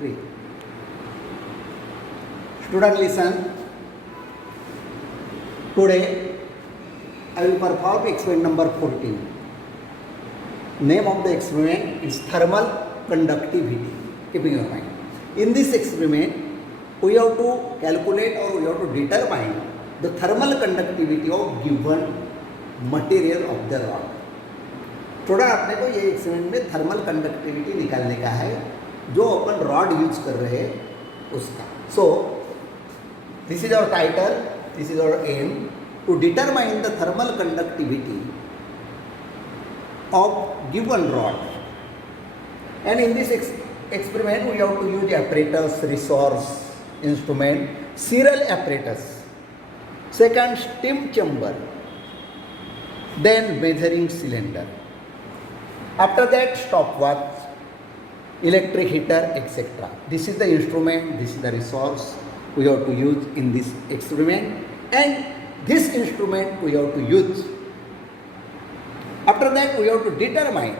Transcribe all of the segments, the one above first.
3. Student listen. Today I will perform experiment number 14. Name of the experiment is thermal conductivity. Keeping your mind. In this experiment, we have to calculate or we have to determine the thermal conductivity of given material of the rod. थोड़ा अपने को ये experiment में thermal conductivity निकालने का है जो अपन rod use कर रहे हैं उसका. So this is our title, this is our aim to determine the thermal conductivity of given rod. And in this experiment we have to use apparatus, resource, instrument, serial apparatus, second steam chamber, then measuring cylinder, after that stopwatch, electric heater, etc. This is the instrument, this is the resource we have to use in this experiment, and this instrument we have to use. After that we have to determine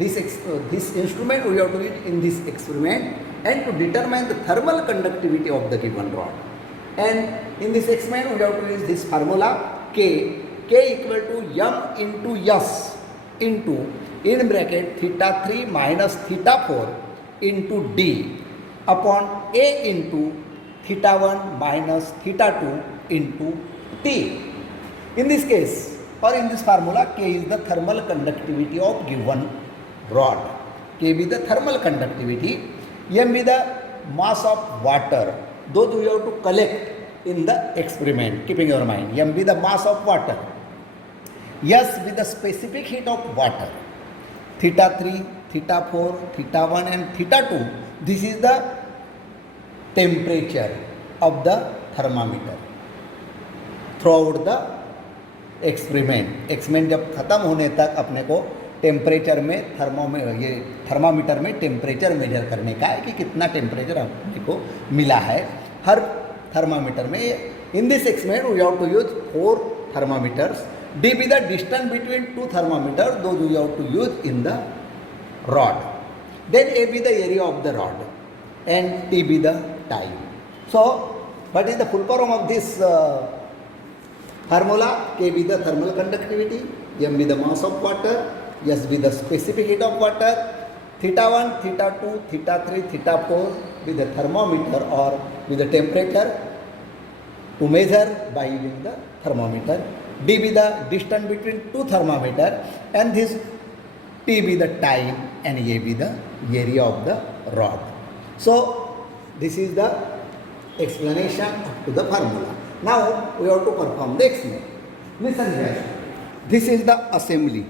this instrument we have to use in this experiment and to determine the thermal conductivity of the given rod. And in this experiment we have to use this formula K equal to m into S into in bracket theta 3 minus theta 4 into D upon A into theta 1 minus theta 2 into T. In this case or in this formula, K is the thermal conductivity of given rod. K be the thermal conductivity, M be the mass of water, those we have to collect in the experiment. Keeping your mind, M be the mass of water, S be the specific heat of water, theta 3, theta 4, theta 1 and theta 2, this is the temperature of the thermometer throughout the experiment. Experiment जब खत्म होने तक अपने को temperature में thermometer में temperature measure करने का है कि कितना टेम्परेचर अपने को मिला है हर थर्मामीटर में. In this experiment we have to use 4 thermometers. D be the distance between 2 thermometer दो we have to use in the rod. Then A be the area of the rod and T be the time. So what is the full form of this formula? K be the thermal conductivity, M be the mass of water, S be the specific heat of water, theta 1, theta 2, theta 3, theta 4 be the thermometer or be the temperature to measure by using the thermometer. D be the distance between 2 thermometer and this T be the time and A be the area of the rod. So this is the explanation up to the formula. Now we have to perform the experiment. Listen here. This is the assembly.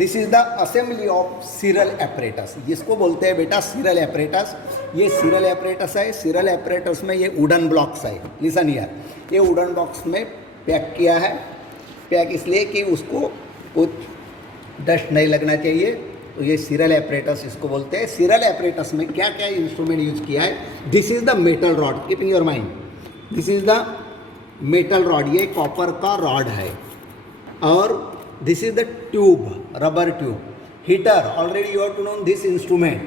This is the assembly of serial apparatus. इसको बोलते हैं बेटा serial apparatus. ये serial apparatus है. serial apparatus में ये wooden blocks है. Listen here. ये wooden blocks में पैक किया है. पैक इसलिए कि उसको कुछ डस्ट नहीं लगना चाहिए. तो ये serial apparatus इसको बोलते हैं. serial apparatus में क्या क्या इंस्ट्रूमेंट यूज किया है? This is the metal rod. Keep in your mind. This is the metal rod. ये कॉपर का रॉड है और this is the tube, rubber tube. Heater, already you have to know this instrument.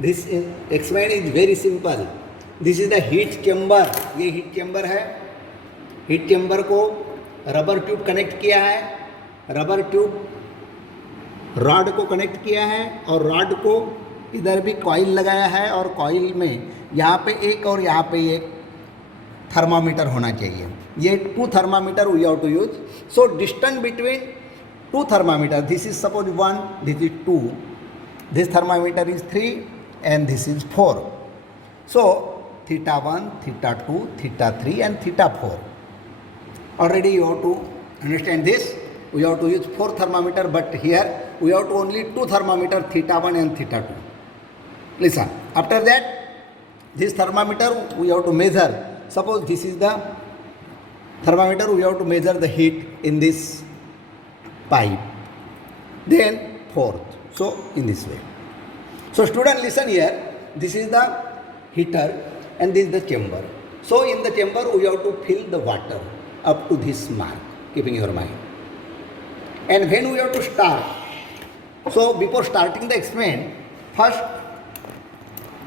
This experiment is very simple. This is the heat chamber. ये heat chamber है. Heat chamber को rubber tube connect किया है. Rubber tube rod को connect किया है और rod को इधर भी कॉइल लगाया है और कॉइल में यहाँ पे एक और यहाँ पे एक थर्मामीटर होना चाहिए. ये 2 thermometer we have to use. So distance between 2 thermometer, this is suppose 1, this is 2, this thermometer is 3 and this is 4. So theta 1, theta 2, theta 3 and theta 4. Already you have to understand this. We have to use 4 thermometer but here we have to only 2 thermometer, theta 1 and theta 2. Listen. After that this thermometer we have to measure. Suppose this is the thermometer, we have to measure the heat in this pipe. Then 4th. So in this way. So student listen here. This is the heater and this is the chamber. So in the chamber we have to fill the water up to this mark. Keeping your mind. And when we have to start. So before starting the experiment, first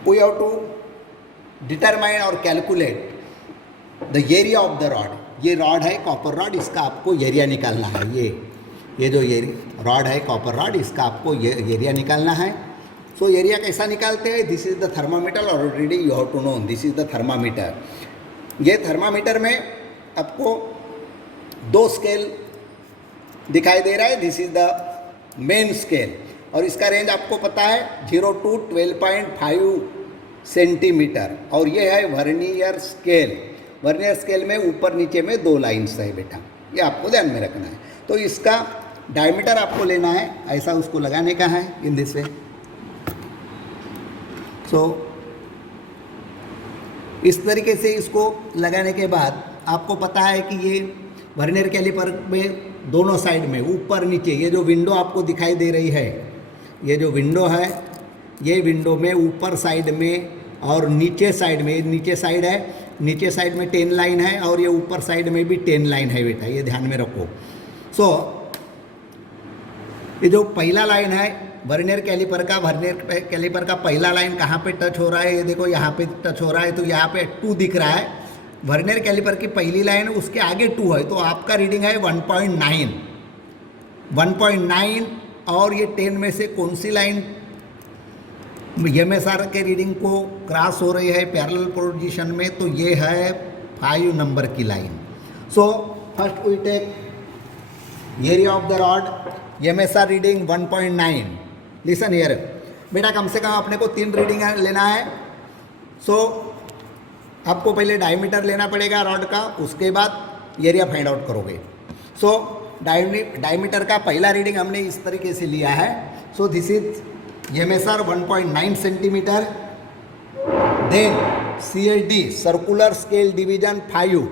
we have to determine और calculate the area of the rod. ये rod है copper rod, इसका आपको area निकालना है। ये जो rod है कॉपर रॉड, इसका आपको एरिया निकालना है। सो एरिया कैसा निकालते हैं? दिस इज द थर्मामीटर और reading you have to know, this is the thermometer. ये थर्मामीटर में आपको 2 स्केल दिखाई दे रहा है। This is the main scale और इसका रेंज आपको पता है 0 to 12.5 सेंटीमीटर। और ये है वर्नियर स्केल। वर्नियर स्केल में ऊपर नीचे में 2 लाइन्स है बेटा, ये आपको ध्यान में रखना है। तो इसका डायमीटर आपको लेना है, ऐसा उसको लगाने का है इन दिस वे। सो इस तरीके से इसको लगाने के बाद आपको पता है कि ये वर्नियर कैलिपर में दोनों साइड में ऊपर नीचे ये जो विंडो आपको दिखाई दे रही है, ये जो विंडो है, ये विंडो में ऊपर साइड में और नीचे साइड में, नीचे साइड है, नीचे साइड में 10 लाइन है और ये ऊपर साइड में भी 10 लाइन है बेटा, ये ध्यान में रखो। सो ये जो पहला लाइन है वर्नियर कैलिपर का पहला लाइन कहाँ पे टच हो रहा है? ये देखो यहाँ पे टच हो रहा है, तो यहाँ पे 2 दिख रहा है। वर्नियर कैलिपर की पहली लाइन उसके आगे 2 है, तो आपका रीडिंग है 1.9 और ये 10 में से कौन सी लाइन MSR के रीडिंग को क्रॉस हो रही है पैरेलल पोजीशन में? तो ये है 5 नंबर की line. So first we take area of the rod, MSR reading 1.9। Listen here बेटा, कम से कम अपने को 3 रीडिंग लेना है। सो आपको पहले डायमीटर लेना पड़ेगा रॉड का, उसके बाद एरिया फाइंड आउट करोगे। सो डायमीटर का पहला रीडिंग हमने इस तरीके से लिया है। So this is MSR 1.9 centimetre, then CLD circular scale division 5,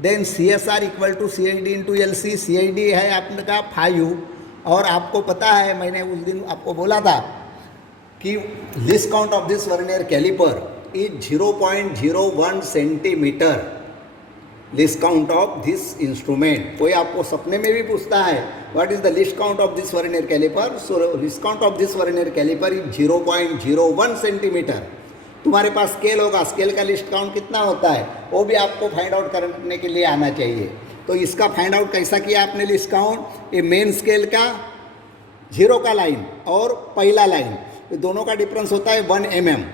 then CSR equal to CID into LC। CID है आपका 5 और आपको पता है, मैंने उस दिन आपको बोला था कि least count of this vernier calliper is 0.01 centimetre. Least count of this instrument, कोई आपको सपने में भी पूछता है what is the least count of this vernier calliper, so least count of this vernier calliper is 0.01 centimetre. तुम्हारे पास scale होगा, स्केल का लिस्ट काउंट कितना होता है वो भी आपको फाइंड आउट करने के लिए आना चाहिए। तो इसका फाइंड आउट कैसा किया आपने लिस्ट काउंट? ये मेन स्केल का 0 का लाइन और पहला लाइन, ये दोनों का डिफरेंस होता है 1 mm।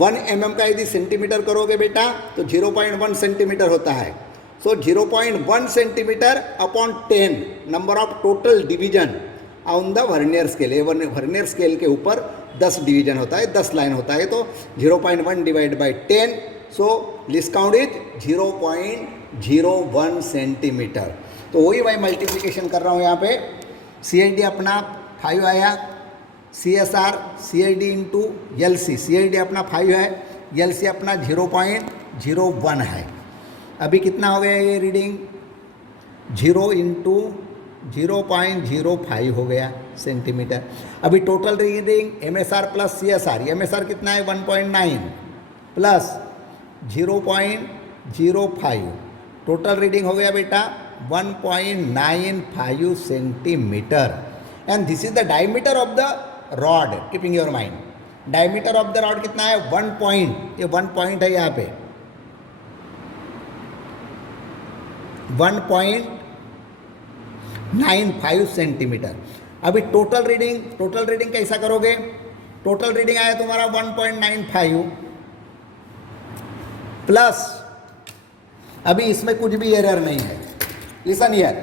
1 mm का यदि सेंटीमीटर करोगे बेटा तो 0.1 सेंटीमीटर होता है। सो 0.1 centimetre upon 10 number of total division on the vernier scale. Vernier scale के ऊपर 10 डिवीजन होता है, 10 लाइन होता है, तो 0.1 divide by 10। So list count is 0.01 centimetre. तो वही मैं मल्टीप्लिकेशन कर रहा हूँ यहाँ पे। CID अपना 5 आया, CSR CID into LC, CID अपना 5 है, LC अपना 0.01 है। अभी कितना हो गया ये रीडिंग? 0 इंटू 0.05 हो गया सेंटीमीटर। अभी total reading MSR plus CSR, MSR कितना है 1.9 प्लस 0.05, टोटल रीडिंग हो गया बेटा 1.95 centimetre. And this is the diameter of the rod, keeping your mind. Diameter of the rod कितना है? 1 पॉइंट, ये 1 पॉइंट है यहाँ पे 1.95 सेंटीमीटर। अभी टोटल रीडिंग कैसा करोगे? टोटल रीडिंग आया तुम्हारा 1.95 प्लस, अभी इसमें कुछ भी एरर नहीं है। लिसन हियर,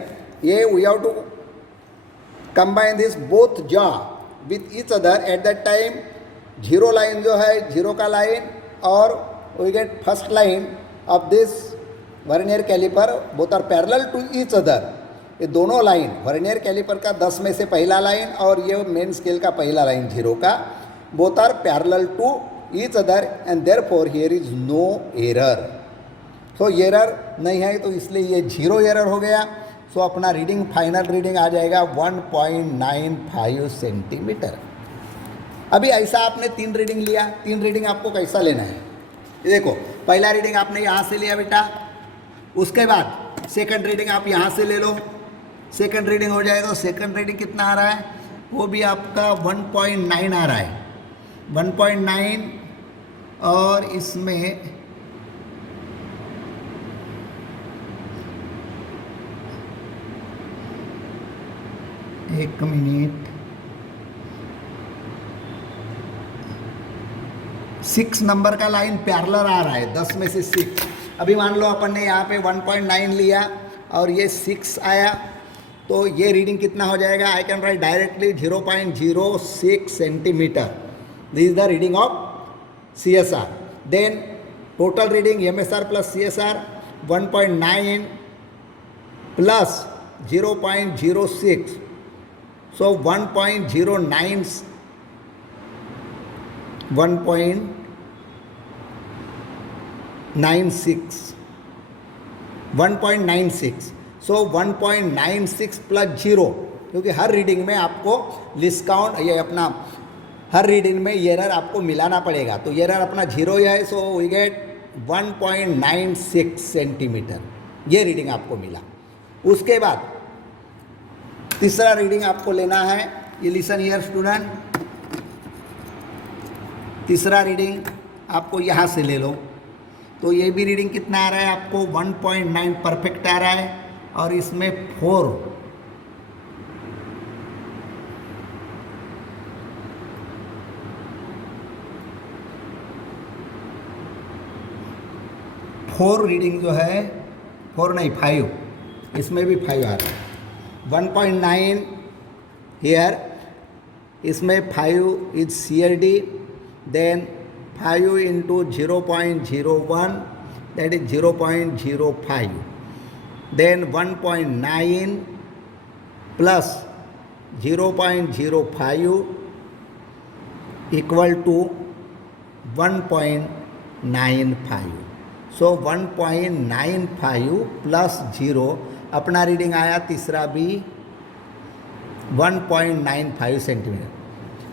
ये we have to combine this both jaw with each other at that time. 0 line जो है 0 का लाइन और we get first line of this vernier calliper, both are parallel to each other. ये दोनों line vernier caliper का 10 में से पहला लाइन और ये मेन स्केल का पहला लाइन 0 का, both are parallel to each other and therefore here is no error. तो एरर नहीं है तो इसलिए ये 0 एरर हो गया। सो अपना रीडिंग फाइनल रीडिंग आ जाएगा 1.95 सेंटीमीटर। अभी ऐसा आपने 3 रीडिंग लिया, 3 रीडिंग आपको कैसा लेना है? ये देखो, पहला रीडिंग आपने यहाँ से लिया बेटा, उसके बाद सेकंड रीडिंग आप यहाँ से ले लो, सेकंड रीडिंग हो जाएगा। सेकंड रीडिंग कितना आ रहा है? वो भी आपका 1.9 आ रहा है। 1.9 और इसमें एक मिनट 6 नंबर का लाइन पैरेलल आ रहा है, 10 में से 6। अभी मान लो अपन ने यहाँ पे 1.9 लिया और ये 6 आया, तो ये रीडिंग कितना हो जाएगा? I can write directly 0.06 centimetre. This is the reading of CSR. Then total reading MSR plus CSR 1.9 plus 0.06. So 1.09 1.96 1.96. So 1.96 plus 0, क्योंकि हर रीडिंग में आपको लिस्ट काउंट ये अपना हर रीडिंग में एरर आपको मिलाना पड़ेगा, तो एरर अपना 0 है, सो वी गेट 1.96 सेंटीमीटर, ये रीडिंग आपको मिला। उसके बाद तीसरा रीडिंग आपको लेना है, ये लिसन हियर स्टूडेंट, तीसरा रीडिंग आपको यहाँ से ले लो, तो ये भी रीडिंग कितना आ रहा है आपको? 1.9 परफेक्ट आ रहा है, और इसमें 4 रीडिंग जो है 4 नहीं 5, इसमें भी 5 आ रहा है। 1.9 हियर, इसमें 5 is CLD, then 5 into 0.01 that is 0.05, then 1.9 plus 0.05 equal to 1.95। So 1.95 plus 0, अपना रीडिंग आया तीसरा भी 1.95 सेंटीमीटर।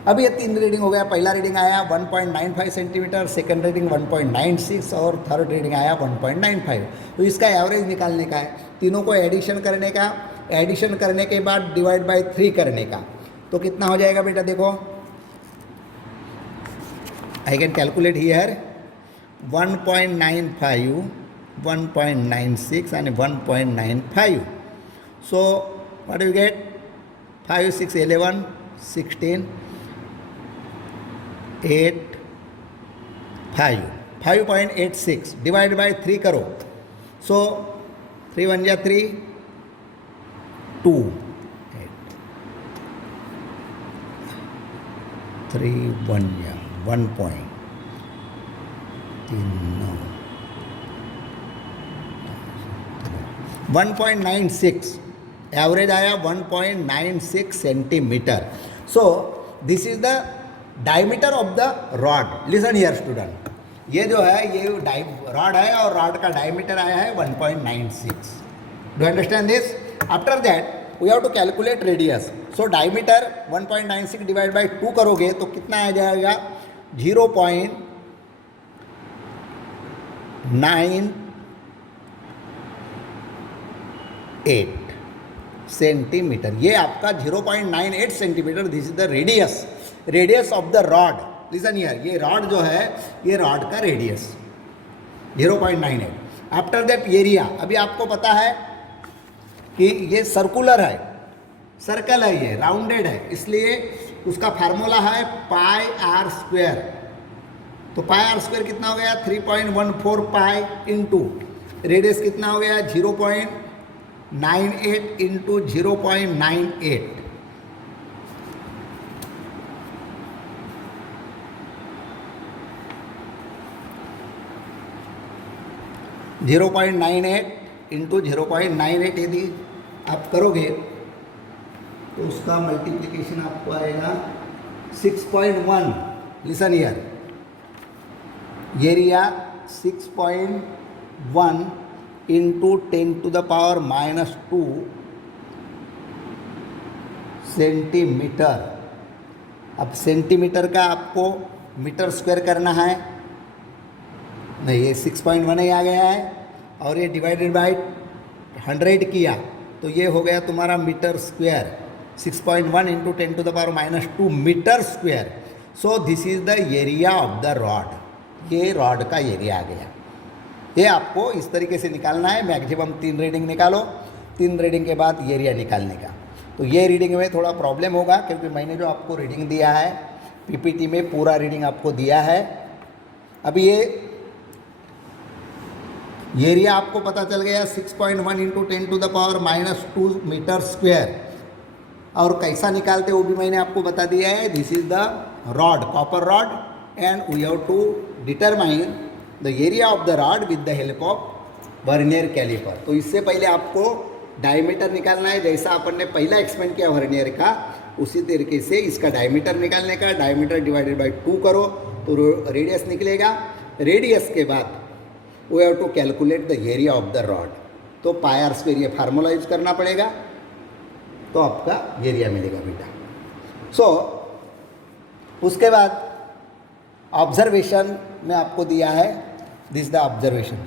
अब ये 3 रीडिंग हो गया, पहला रीडिंग आया 1.95 सेंटीमीटर, सेकंड रीडिंग 1.96 और थर्ड रीडिंग आया 1.95। तो इसका एवरेज निकालने का है, तीनों को एडिशन करने का, एडिशन करने के बाद डिवाइड बाय 3 करने का, तो कितना हो जाएगा बेटा? देखो I can calculate here 1.95, 1.96 and 1.95. So what do you get? 5, 6, 11, 16, 8, 5, 5.86 divided by 3 करो, so 3 1 जा 3, 2, 8, 3 1 जा 1.9 1.96 एवरेज आया 1.96 centimetre. So this is the diameter of the rod. Listen here student, ये जो है ये रॉड है और रॉड का डायमीटर आया है 1.96। Do understand this? After that we have to calculate radius. So diameter 1.96 divide by 2 करोगे तो कितना आ जाएगा? 0.98 सेंटीमीटर। ये आपका 0.98 centimetre, this is the radius of the rod. Listen here, ये रॉड जो है ये रॉड का रेडियस 0.98। आफ्टर दैट एरिया, अभी आपको पता है कि ये सर्कुलर है, सर्कल है, ये राउंडेड है, इसलिए उसका फार्मूला है पाई आर स्क्वायर। तो पाई आर स्क्वायर कितना हो गया? 3.14 पाई इंटू रेडियस कितना हो गया? 0.98 इंटू 0.98। 0.98 इंटू 0.98 यदि आप करोगे तो उसका मल्टीप्लिकेशन आपको आएगा 6.1। Listen here, area 6.1 into 10 to the power -2 centimetre. अब सेंटीमीटर का आपको मीटर स्क्वायर करना है, नहीं ये 6.1 ही आ गया है और ये डिवाइडेड बाय 100 किया तो ये हो गया तुम्हारा metre square. 6.1 into 10 to the power -2 metre square. So this is the area of the rod. ये रॉड का एरिया आ गया। ये आपको इस तरीके से निकालना है। मैक्सिमम 3 रीडिंग निकालो, 3 रीडिंग के बाद एरिया निकालने का। तो ये रीडिंग में थोड़ा प्रॉब्लम होगा क्योंकि मैंने जो आपको रीडिंग दिया है पीपीटी में पूरा रीडिंग आपको दिया है। अभी ये एरिया आपको पता चल गया 6.1 इंटू 10⁻² मीटर स्क्वायर। और कैसा निकालते वो भी मैंने आपको बता दिया है। This is the rod, copper rod, and we have to determine the area of the rod with the help of vernier calliper. तो इससे पहले आपको डायमीटर निकालना है। जैसा अपन ने पहला एक्सपेंड किया वर्नियर का, उसी तरीके से इसका डायमीटर निकालने का। डायमीटर डिवाइडेड बाय 2 करो तो रेडियस निकलेगा। रेडियस के बाद we have to calculate the area of the rod. तो पाई आर स्क्वायर ये फार्मूला यूज करना पड़ेगा, तो आपका एरिया मिलेगा बेटा। सो उसके बाद ऑब्जर्वेशन में आपको दिया है, this the observation.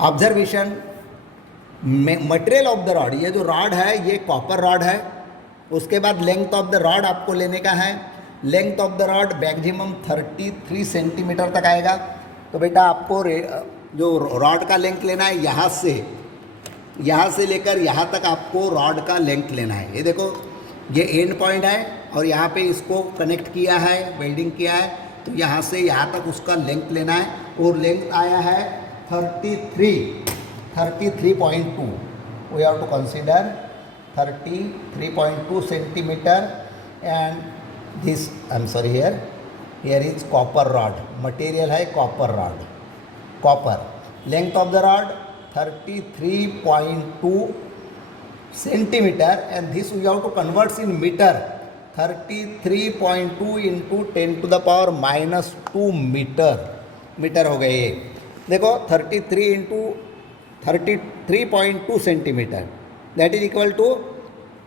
Observation material of the rod, ये जो रॉड है ये कॉपर रॉड है। उसके बाद लेंथ ऑफ द रॉड आपको लेने का है। Length of the rod maximum 33 centimetre तक आएगा। तो बेटा आपको जो रॉड का लेंथ लेना है, यहाँ से लेकर यहाँ तक आपको रॉड का लेंथ लेना है। ये देखो ये एंड पॉइंट है और यहाँ पे इसको कनेक्ट किया है, वेल्डिंग किया है। तो यहाँ से यहाँ तक उसका लेंथ लेना है और लेंथ आया है 33.2। We have to consider 33.2 centimeter. And this I am sorry here is copper rod, material है copper rod, copper. Length of the rod 33.2 centimeter, and this we have to convert in meter. 33.2 into 10⁻² metre हो गए। ये देखो 33 into 33.2 centimetre, that is equal to,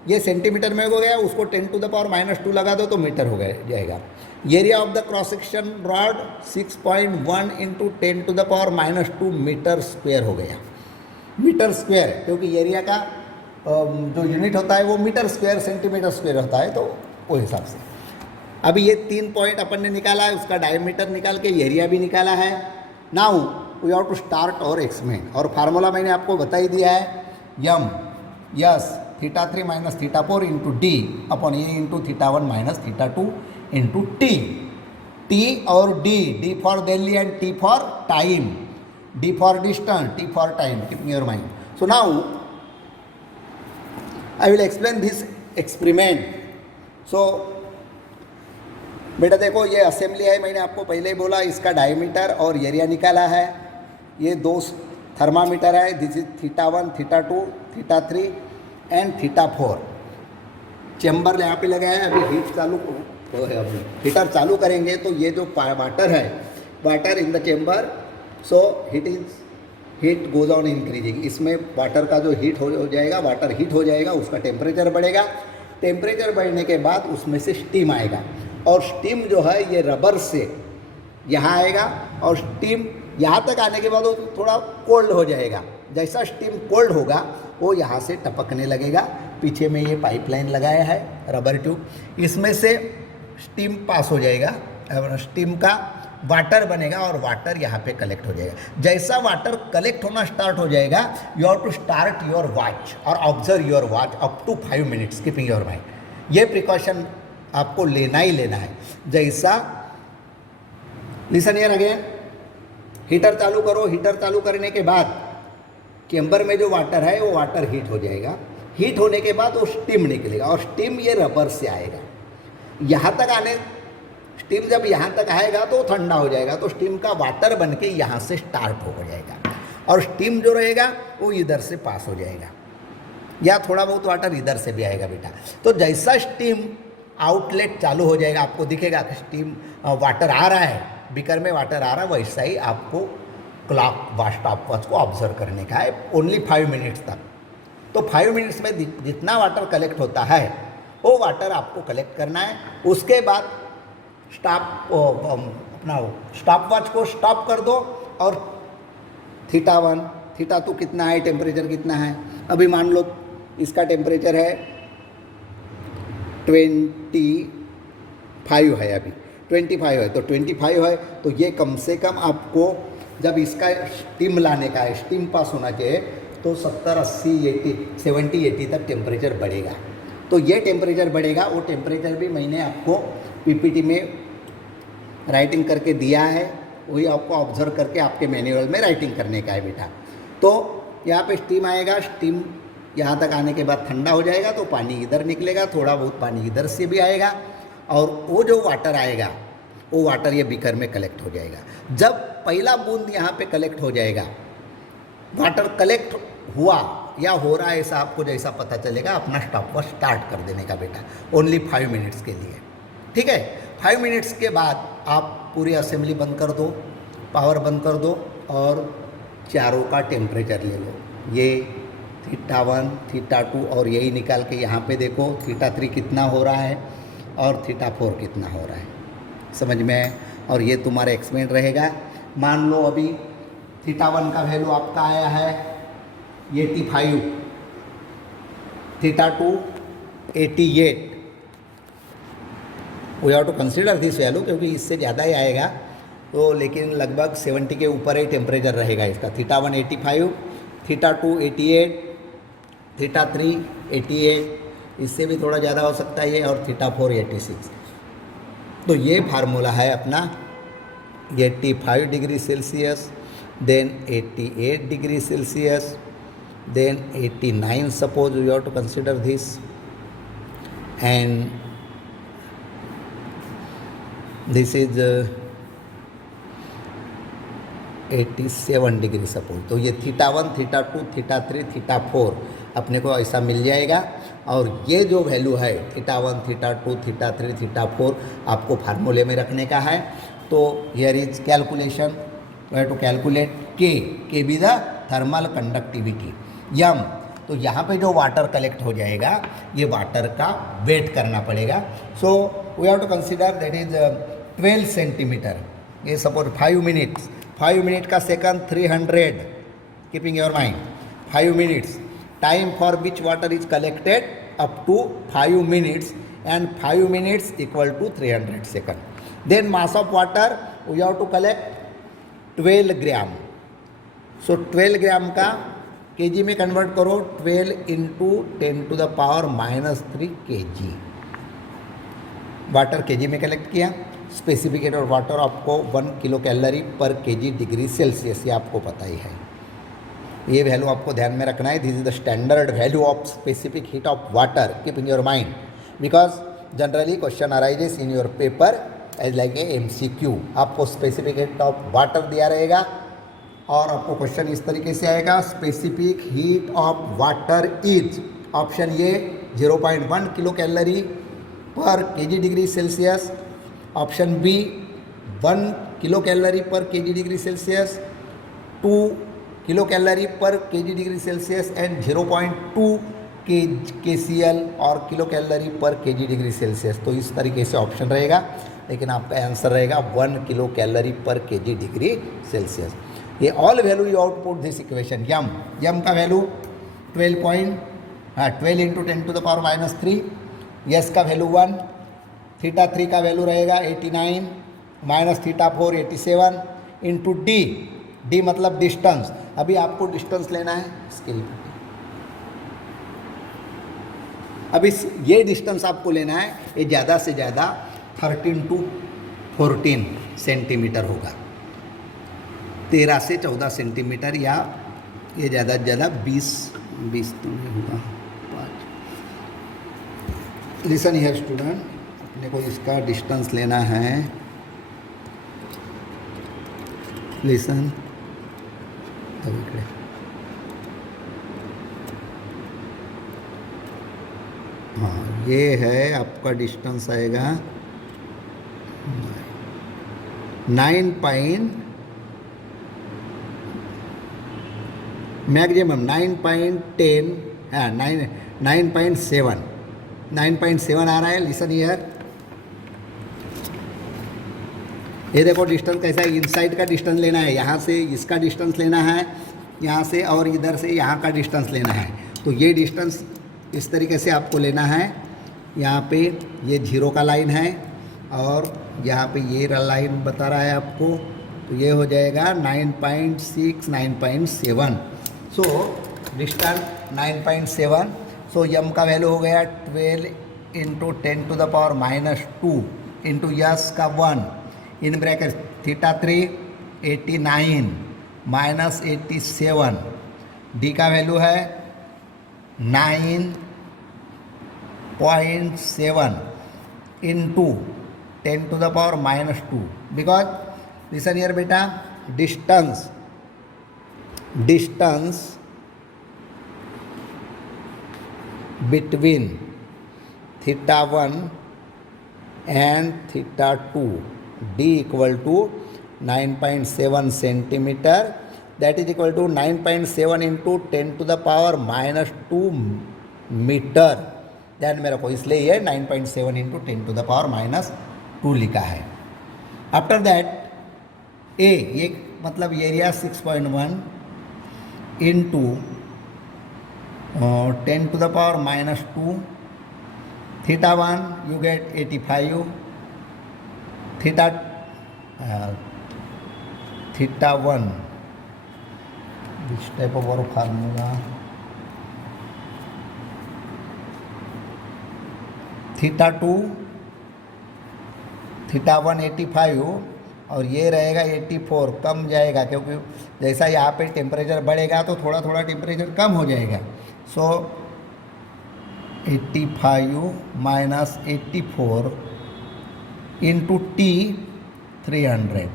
ये centimetre में हो गया, उसको 10⁻² लगा दो तो मीटर हो गया जाएगा। Area of the cross section rod 6.1 into 10⁻² metre square हो गया। मीटर स्क्वायर, क्योंकि एरिया का जो यूनिट होता है वो मीटर स्क्वायर सेंटीमीटर स्क्वायर होता है, तो वो हिसाब से। अभी ये 3 पॉइंट अपन ने निकाला है, उसका डायमीटर निकाल के एरिया भी निकाला है। Now we have to start और एक्सपेंड। और फार्मूला मैंने आपको बता ही दिया है, m s θ3 minus θ4 into D upon A into θ1 minus θ2 into T. T और D, D for Delhi and T for time, D for distance, T for time, keeping your mind. So now I will explain this experiment. So बेटा देखो ये assembly है, मैंने आपको पहले ही बोला, इसका डायमीटर और एरिया निकाला है। ये 2 थर्मामीटर है, दिस इज θ1, θ2, θ3 एंड θ4। चैम्बर यहाँ पे लगाया है। अभी हीट चालू अभी हीटर चालू करेंगे तो ये जो वाटर है, water in the chamber, so heat goes on increasing. इसमें वाटर का जो हीट हो जाएगा, वाटर हीट हो जाएगा, उसका टेम्परेचर बढ़ेगा। टेम्परेचर बढ़ने के बाद उसमें से स्टीम आएगा, और स्टीम जो है ये रबर से यहाँ आएगा, और स्टीम यहाँ तक आने के बाद वो थोड़ा कोल्ड हो जाएगा। जैसा स्टीम कोल्ड होगा वो यहाँ से टपकने लगेगा। पीछे में ये पाइपलाइन लगाया है, रबर ट्यूब, इसमें से स्टीम पास हो जाएगा, स्टीम का वाटर बनेगा और वाटर यहाँ पे कलेक्ट हो जाएगा। जैसा वाटर कलेक्ट होना स्टार्ट हो जाएगा, you have to start your watch और observe your watch up to 5 minutes, keeping your mind. ये प्रिकॉशन आपको लेना ही लेना है। जैसा लिसन हियर अगेन, हीटर चालू करो। हीटर चालू करने के बाद चैम्बर में जो वाटर है वो वाटर हीट हो जाएगा। हीट होने के बाद वो स्टीम निकलेगा, और स्टीम ये रबर से आएगा। यहाँ तक आने, स्टीम जब यहाँ तक आएगा तो ठंडा हो जाएगा, तो स्टीम का वाटर बन के यहाँ से स्टार्ट हो जाएगा, और स्टीम जो रहेगा वो इधर से पास हो जाएगा, या थोड़ा बहुत वाटर इधर से भी आएगा बेटा। तो जैसा स्टीम आउटलेट चालू हो जाएगा, आपको दिखेगा कि स्टीम वाटर आ रहा है, बीकर में वाटर आ रहा है, वैसा ही आपको क्लॉक स्टॉप वॉच को ऑब्जर्व करने का है, ओनली 5 मिनट्स तक। तो 5 मिनट्स में जितना वाटर कलेक्ट होता है वो वाटर आपको कलेक्ट करना है। उसके बाद अपना स्टॉप वॉच को स्टॉप कर दो, और θ1 θ2 कितना है, टेम्परेचर कितना है। अभी मान लो इसका टेम्परेचर है 25 है, अभी 25 है, तो 25 है तो ये कम से कम आपको जब इसका स्टीम लाने का है, स्टीम पास होना चाहिए, तो 70, 80, 80, 70, 80 तक टेम्परेचर बढ़ेगा। तो ये टेम्परेचर बढ़ेगा, वो टेम्परेचर भी मैंने आपको पीपीटी में राइटिंग करके दिया है, वही आपको ऑब्जर्व करके आपके मैनुअल में राइटिंग करने का है बेटा। तो यहाँ पे स्टीम आएगा, स्टीम यहाँ तक आने के बाद ठंडा हो जाएगा तो पानी इधर निकलेगा, थोड़ा बहुत पानी इधर से भी आएगा, और वो जो वाटर आएगा वो वाटर ये बीकर में कलेक्ट हो जाएगा। जब पहला बूंद यहाँ पे कलेक्ट हो जाएगा, वाटर कलेक्ट हुआ या हो रहा है ऐसा आपको जैसा पता चलेगा, अपना स्टॉपवॉच स्टार्ट कर देने का बेटा, ओनली 5 मिनट्स के लिए, ठीक है। 5 मिनट्स के बाद आप पूरी असेंबली बंद कर दो, पावर बंद कर दो, और चारों का टेम्परेचर ले लो, ये θ1, θ2, और यही निकाल के यहाँ पे देखो θ3 कितना हो रहा है और θ4 कितना हो रहा है, समझ में। और ये तुम्हारा एक्सपेरिमेंट रहेगा। मान लो अभी θ1 का वैल्यू आपका आया है 85, θ2 88, we have to consider this value क्योंकि इससे ज़्यादा ही आएगा, तो लेकिन लगभग 70 के ऊपर ही टेम्परेचर रहेगा इसका। θ1 85, θ2 88, θ3 88, इससे भी थोड़ा ज़्यादा हो सकता है ये, और θ4 86। तो ये फार्मूला है अपना 85 degree celsius, then 88 degree celsius, then 89, suppose we have to consider this, and this is 87 degree suppose. तो ये θ1, θ2, θ3, θ4 अपने को ऐसा मिल जाएगा। और ये जो वैल्यू है θ1, θ2, θ3, θ4 आपको फार्मूले में रखने का है। तो here is calculation, we have to calculate K be the thermal conductivity, यम। तो यहाँ पे जो वाटर कलेक्ट हो जाएगा, ये वाटर का वेट करना पड़ेगा। So we have to consider that is 12 centimetre. ये सपोज 5 मिनट्स, 5 मिनट का second 300, keeping your mind 5 minutes, time for which water is collected up to 5 minutes, and 5 minutes equal to 300 second. Then mass of water we have to collect 12 gram. So 12 gram का KG में convert करो, 12 into 10 to the power -3 kg water KG में collect किया। Specific heat और water आपको 1 kilo calorie per KG degree Celsius, ये आपको पता ही है। ये वैल्यू आपको ध्यान में रखना है। This is the standard value of specific heat of water, keep in your mind, because generally question arises in your paper as like a MCQ। आपको स्पेसिफिक हीट ऑफ वाटर दिया रहेगा और आपको क्वेश्चन इस तरीके से आएगा, specific heat of water is, option A 0.1 kilo calorie per KG degree Celsius, option B 1 kilo calorie per KG degree Celsius, 2 kilo calorie per KG degree Celsius, and 0.2 kcal और kilo calorie per KG degree Celsius. तो इस तरीके से option रहेगा, लेकिन आपका answer रहेगा 1 kilo calorie per KG degree Celsius. ये all value you output this equation. M का वैल्यू 12 into 10 to the power -3, s का वैल्यू 1, θ3 का वैल्यू रहेगा 89, -θ4 87 इंटू डी मतलब डिस्टेंस। अभी आपको डिस्टेंस लेना है स्केल पे, अभी ये डिस्टेंस आपको लेना है, ये ज़्यादा से ज़्यादा 13 to 14 सेंटीमीटर होगा, 13 से 14 सेंटीमीटर, या ये ज़्यादा से ज़्यादा 20 तो नहीं होगा, 5। लिसन हियर स्टूडेंट, अपने को इसका डिस्टेंस लेना है, लिसन। हाँ, ये है आपका डिस्टेंस आएगा 9 मैक्सिमम 9.10, हाँ 9.7 आ रहा है। लिसन ईयर, ये देखो डिस्टेंस कैसा है, इनसाइड का डिस्टेंस लेना है, यहाँ से इसका डिस्टेंस लेना है, यहाँ से और इधर से यहाँ का डिस्टेंस लेना है। तो ये डिस्टेंस इस तरीके से आपको लेना है। यहाँ पे ये 0 का लाइन है और यहाँ पे ये लाइन बता रहा है आपको, तो ये हो जाएगा 9.6 9.7। So distance 9.7। सो यम का वैल्यू हो गया 12 इंटू 10⁻⁻2 इंटू यस का 1 इन ब्रैकेट θ3 89 माइनस 87। डी का वैल्यू है 9.7 इंटू 10⁻⁻2 बिकॉज लिसन हियर बेटा, distance between θ1 and θ2 d equal to 9.7 centimeter, that is equal to 9.7 into 10⁻⁻2 metre. ध्यान में रखो, इसलिए ये 9.7 into 10⁻⁻2 लिखा है। आफ्टर दैट ए, ये मतलब area 6.1 into 10⁻⁻2 θ1 you get 85 θ1 this type of our formula θ2 θ1 85 और ये रहेगा 84, कम जाएगा क्योंकि जैसा यहाँ पे टेम्परेचर बढ़ेगा तो थोड़ा थोड़ा टेम्परेचर कम हो जाएगा। सो 85 माइनस 84 इंटू टी 300,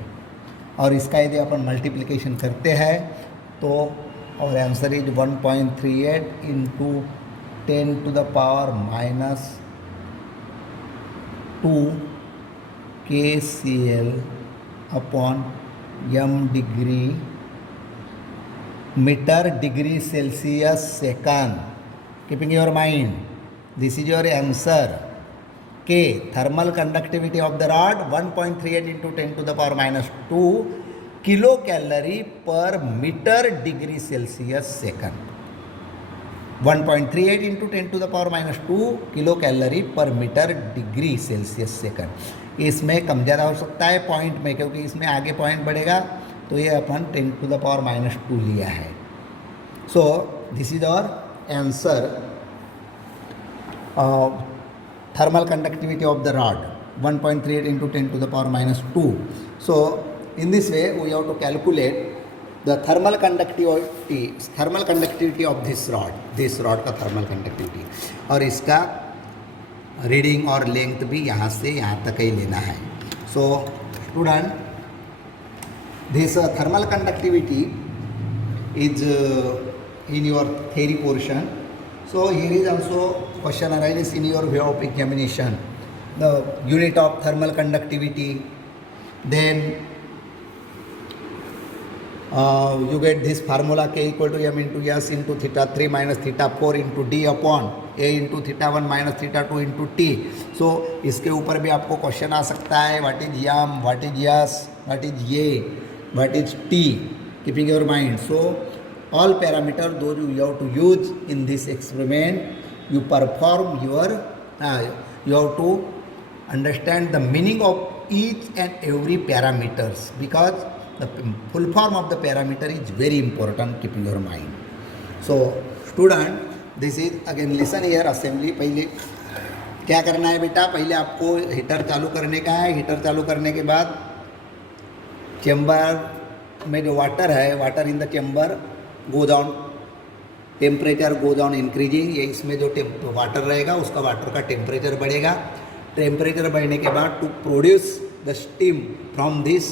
और इसका यदि अपन मल्टीप्लिकेशन करते हैं तो और answer is 1.38 into 10⁻⁻2 KCl upon m degree meter degree Celsius second. Keeping your mind, this is your answer. K thermal conductivity of the rod 1.38 into 10⁻⁻2 kilo calorie per meter degree Celsius second. 1.38 into 10⁻⁻2 kilo calorie per meter degree Celsius second. इसमें कम ज़्यादा हो सकता है point में, क्योंकि इसमें आगे पॉइंट बढ़ेगा, तो ये अपन 10⁻⁻2 लिया है। So this is our answer, thermal conductivity of the rod 1.38 into 10⁻⁻2. So in this way we have to calculate the thermal conductivity of this rod का thermal conductivity, और इसका रीडिंग और लेंथ भी यहाँ से यहाँ तक ही लेना है। So student, this thermal conductivity is in your theory portion. So here is also question arises in your way of examination. The unit of thermal conductivity, then you get this formula K equal to m into s into θ3 minus θ4 into d upon a into θ1 minus θ2 into t. So इसके ऊपर भी आपको question आ सकता है, what is m, what is s, what is a, what is t, keeping your mind. So all parameters those you have to use in this experiment, you perform your you have to understand the meaning of each and every parameters, because the full form of the parameter is very important, keeping your mind. So student, this is again listen here assembly। पहले क्या करना है बेटा, पहले आपको heater चालू करने का है। हीटर चालू करने के बाद चेम्बर में जो वाटर है, water in the chamber goes on, temperature goes on increasing. ये इसमें जो वाटर रहेगा उसका वाटर का टेम्परेचर बढ़ेगा। टेम्परेचर बढ़ने के बाद to produce the steam from this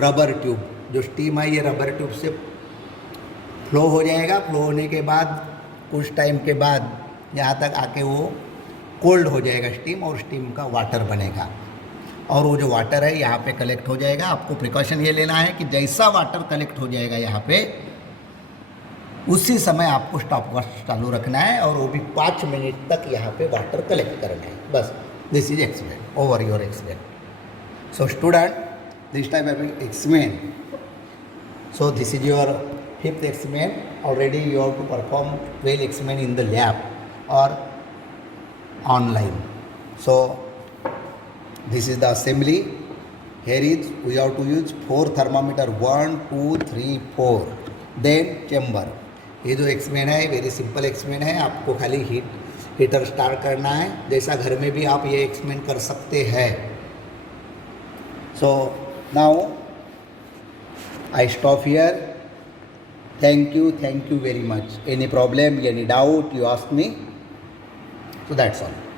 rubber tube, जो स्टीम है ये रबर ट्यूब से फ्लो हो जाएगा। फ्लो होने के बाद कुछ टाइम के बाद यहाँ तक आके वो कोल्ड हो जाएगा स्टीम, और स्टीम का वाटर बनेगा, और वो जो वाटर है यहाँ पे कलेक्ट हो जाएगा। आपको प्रिकॉशन ये लेना है कि जैसा वाटर कलेक्ट हो जाएगा यहाँ पे, उसी समय आपको स्टॉप वॉच चालू रखना है, और वो भी 5 मिनट तक यहाँ पे वाटर कलेक्ट करना है। बस this is experiment, over your experiment. So student, this time I will explain. So this is your 5th experiment. Already you have to perform 12 experiment in the lab or online. So This is the assembly. Here is we have to use 4 thermometer, 1 2 3 4. Then chamber. ये जो experiment है very simple experiment है. आपको खाली heater start करना है. जैसा घर में भी आप ये एक्सपेरिमेंट कर सकते हैं. So now I stop here. Thank you very much. Any problem, any doubt, you ask me. So that's all.